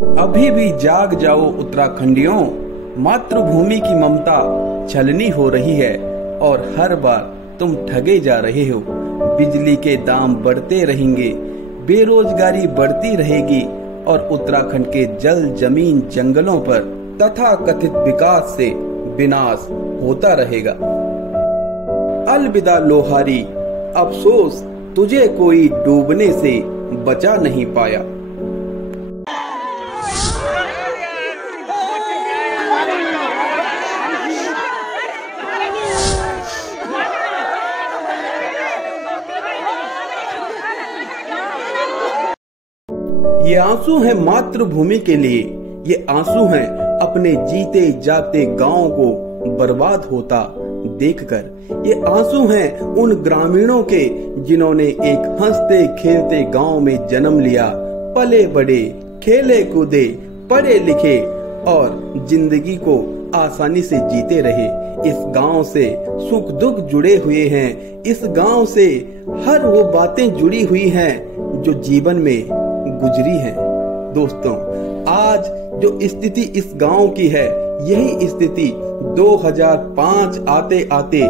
अभी भी जाग जाओ उत्तराखंडियों, मातृभूमि की ममता छलनी हो रही है और हर बार तुम ठगे जा रहे हो। बिजली के दाम बढ़ते रहेंगे, बेरोजगारी बढ़ती रहेगी और उत्तराखंड के जल जमीन जंगलों पर तथा कथित विकास से विनाश होता रहेगा। अलविदा लोहारी, अफसोस तुझे कोई डूबने से बचा नहीं पाया। ये आंसू हैं मातृभूमि के लिए, ये आंसू हैं अपने जीते जागते गांव को बर्बाद होता देखकर। ये आंसू हैं उन ग्रामीणों के जिन्होंने एक हंसते खेलते गांव में जन्म लिया, पले बड़े, खेले कूदे, पढ़े लिखे और जिंदगी को आसानी से जीते रहे। इस गांव से सुख दुख जुड़े हुए हैं, इस गांव से हर वो बातें जुड़ी हुई हैं जो जीवन में गुजरी है। दोस्तों, आज जो स्थिति इस गांव की है, यही स्थिति 2005 आते आते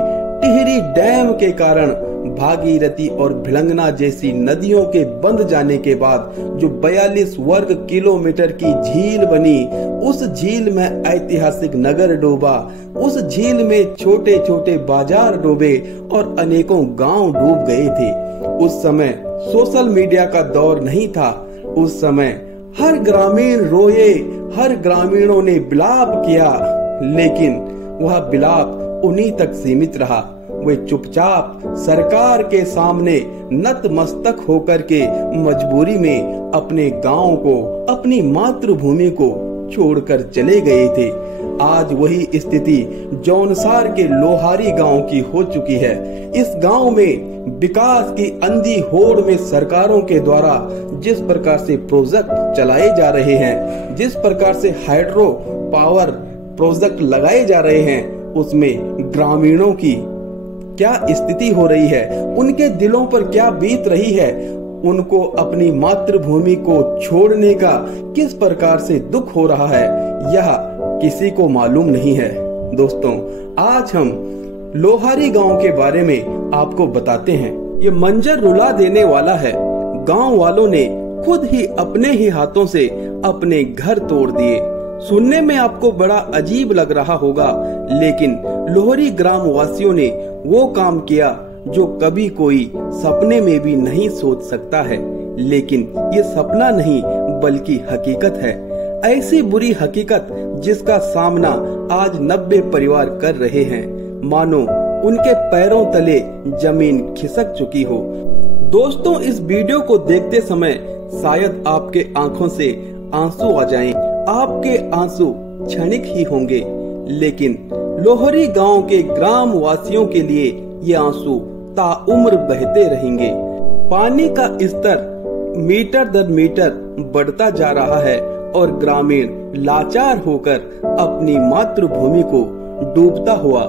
टिहरी डैम के कारण भागीरथी और भिलंगना जैसी नदियों के बंद जाने के बाद जो 42 वर्ग किलोमीटर की झील बनी, उस झील में ऐतिहासिक नगर डूबा, उस झील में छोटे छोटे बाजार डूबे और अनेकों गांव डूब गए थे। उस समय सोशल मीडिया का दौर नहीं था। उस समय हर ग्रामीण रोए, हर ग्रामीणों ने विलाप किया, लेकिन वह विलाप उन्हीं तक सीमित रहा। वे चुपचाप सरकार के सामने नतमस्तक होकर के मजबूरी में अपने गांव को, अपनी मातृभूमि को छोड़कर चले गए थे। आज वही स्थिति जौनसार के लोहारी गांव की हो चुकी है। इस गांव में विकास की अंधी होड़ में सरकारों के द्वारा जिस प्रकार से प्रोजेक्ट चलाए जा रहे हैं, जिस प्रकार से हाइड्रो पावर प्रोजेक्ट लगाए जा रहे हैं, उसमें ग्रामीणों की क्या स्थिति हो रही है, उनके दिलों पर क्या बीत रही है, उनको अपनी मातृभूमि को छोड़ने का किस प्रकार से दुख हो रहा है, यह किसी को मालूम नहीं है। दोस्तों, आज हम लोहारी गांव के बारे में आपको बताते हैं। ये मंजर रुला देने वाला है। गांव वालों ने खुद ही अपने ही हाथों से अपने घर तोड़ दिए। सुनने में आपको बड़ा अजीब लग रहा होगा, लेकिन लोहरी ग्राम वासियों ने वो काम किया जो कभी कोई सपने में भी नहीं सोच सकता है। लेकिन ये सपना नहीं बल्कि हकीकत है। ऐसी बुरी हकीकत जिसका सामना आज 90 परिवार कर रहे हैं, मानो उनके पैरों तले जमीन खिसक चुकी हो। दोस्तों, इस वीडियो को देखते समय शायद आपके आंखों से आंसू आ जाएं। आपके आंसू क्षणिक ही होंगे, लेकिन लोहरी गांव के ग्राम वासियों के लिए ये आंसू ताउम्र बहते रहेंगे। पानी का स्तर मीटर दर मीटर बढ़ता जा रहा है और ग्रामीण लाचार होकर अपनी मातृभूमि को डूबता हुआ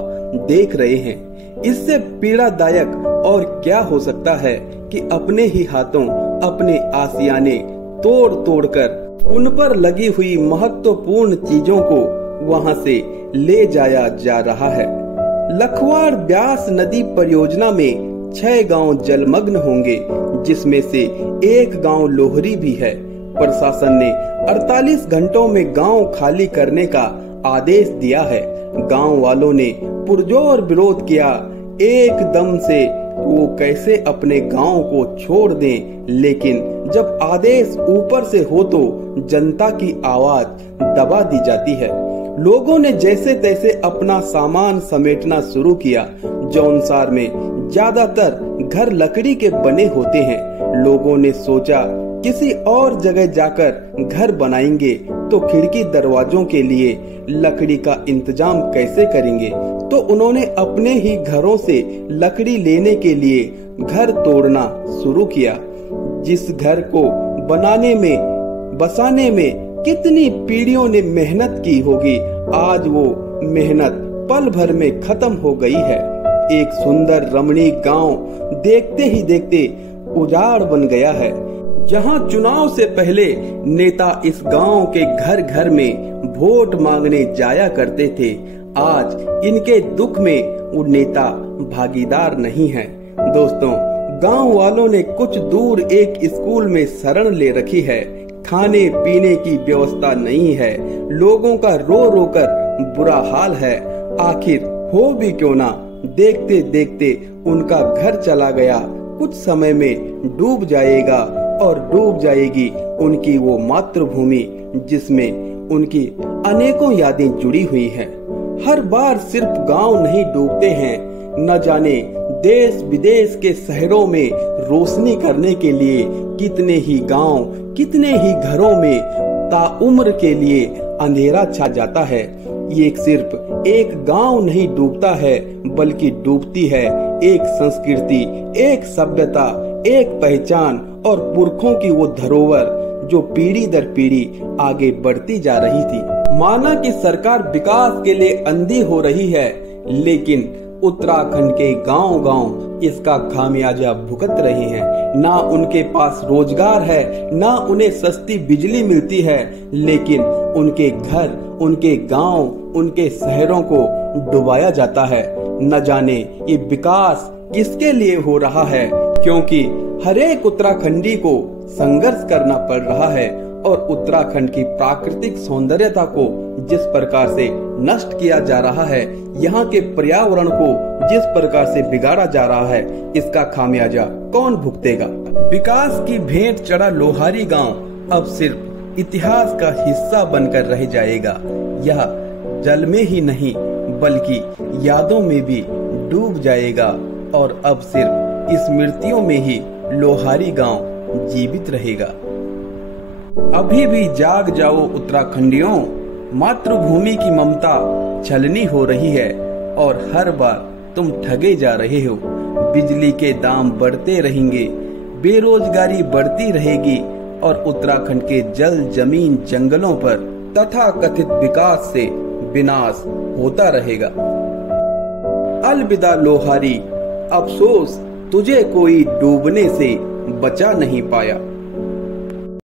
देख रहे हैं। इससे पीड़ादायक और क्या हो सकता है कि अपने ही हाथों अपने आसियाने तोड़ तोड़ कर उन पर लगी हुई महत्वपूर्ण चीजों को वहां से ले जाया जा रहा है। लखवाड़ ब्यास नदी परियोजना में 6 गांव जलमग्न होंगे, जिसमें से एक गांव लोहरी भी है। प्रशासन ने 48 घंटों में गांव खाली करने का आदेश दिया है। गांव वालों ने पुरजोर विरोध किया। एकदम से वो कैसे अपने गांव को छोड़ दें, लेकिन जब आदेश ऊपर से हो तो जनता की आवाज दबा दी जाती है। लोगों ने जैसे तैसे अपना सामान समेटना शुरू किया। जौनसार में ज्यादातर घर लकड़ी के बने होते हैं। लोगों ने सोचा किसी और जगह जाकर घर बनाएंगे तो खिड़की दरवाजों के लिए लकड़ी का इंतजाम कैसे करेंगे, तो उन्होंने अपने ही घरों से लकड़ी लेने के लिए घर तोड़ना शुरू किया। जिस घर को बनाने में, बसाने में कितनी पीढ़ियों ने मेहनत की होगी, आज वो मेहनत पल भर में खत्म हो गई है। एक सुंदर रमणीक गांव देखते ही देखते उजाड़ बन गया है। जहां चुनाव से पहले नेता इस गांव के घर घर में वोट मांगने जाया करते थे, आज इनके दुख में वो नेता भागीदार नहीं है। दोस्तों, गांव वालों ने कुछ दूर एक स्कूल में शरण ले रखी है। खाने पीने की व्यवस्था नहीं है, लोगों का रो रो कर बुरा हाल है। आखिर हो भी क्यों ना, देखते देखते उनका घर चला गया, कुछ समय में डूब जाएगा और डूब जाएगी उनकी वो मातृभूमि जिसमें उनकी अनेकों यादें जुड़ी हुई हैं। हर बार सिर्फ गांव नहीं डूबते हैं, न जाने देश विदेश के शहरों में रोशनी करने के लिए कितने ही गांव, कितने ही घरों में ताउम्र के लिए अंधेरा छा जाता है। ये सिर्फ एक गांव नहीं डूबता है, बल्कि डूबती है एक संस्कृति, एक सभ्यता, एक पहचान और पुरखों की वो धरोहर जो पीढ़ी दर पीढ़ी आगे बढ़ती जा रही थी। माना कि सरकार विकास के लिए अंधी हो रही है, लेकिन उत्तराखंड के गांव-गांव इसका खामियाजा भुगत रहे हैं। ना उनके पास रोजगार है, ना उन्हें सस्ती बिजली मिलती है, लेकिन उनके घर, उनके गांव, उनके शहरों को डुबाया जाता है। न जाने ये विकास किसके लिए हो रहा है, क्योंकि हर एक उत्तराखंडी को संघर्ष करना पड़ रहा है और उत्तराखंड की प्राकृतिक सौंदर्यता को जिस प्रकार से नष्ट किया जा रहा है, यहाँ के पर्यावरण को जिस प्रकार से बिगाड़ा जा रहा है, इसका खामियाजा कौन भुगतेगा। विकास की भेंट चढ़ा लोहारी गांव अब सिर्फ इतिहास का हिस्सा बनकर रह जाएगा। यह जल में ही नहीं बल्कि यादों में भी डूब जाएगा और अब सिर्फ स्मृतियों में ही लोहारी गांव जीवित रहेगा। अभी भी जाग जाओ उत्तराखंडियों, मातृभूमि की ममता छलनी हो रही है और हर बार तुम ठगे जा रहे हो। बिजली के दाम बढ़ते रहेंगे, बेरोजगारी बढ़ती रहेगी और उत्तराखंड के जल जमीन जंगलों पर तथा कथित विकास से विनाश होता रहेगा। अलविदा लोहारी, अफसोस तुझे कोई डूबने से बचा नहीं पाया।